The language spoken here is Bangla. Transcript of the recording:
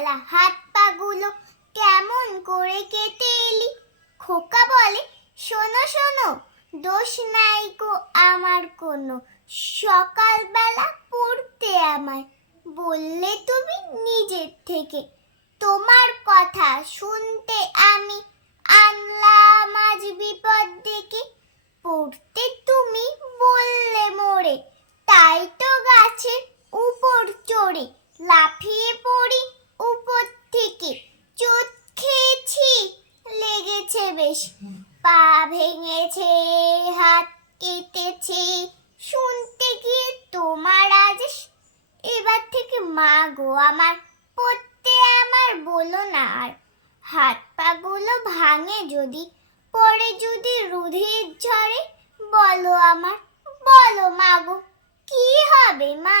শালা হাত পাগুলো কেমন করে কেটে এলি? খোকা বলে, শোনো শোনো, দোষ নাই গো আমার কোনো। সকালবেলা পড়তে আমায় বললে তুমি নিজের থেকে। তোমার কথা শুনতে আমি আনলাম আজ বিপদ দেখে পড়তে তুমি বললে মোরে তাই তো গাছের উপর চড়ে লাফিয়ে পড়ি। উপর থেকে চোট খেয়েছি, লেগেছে বেশ। পা ভেঙেছে, হাত কেটেছে, শুনতে গিয়ে তোমার আজ এবার থেকে মা গো, আমার পড়তে আমার বলো না আর। হাত পাগুলো ভাঙে যদি, পরে যদি রুধির ঝরে বলো আমার, বলো মা গো, কি হবে মা?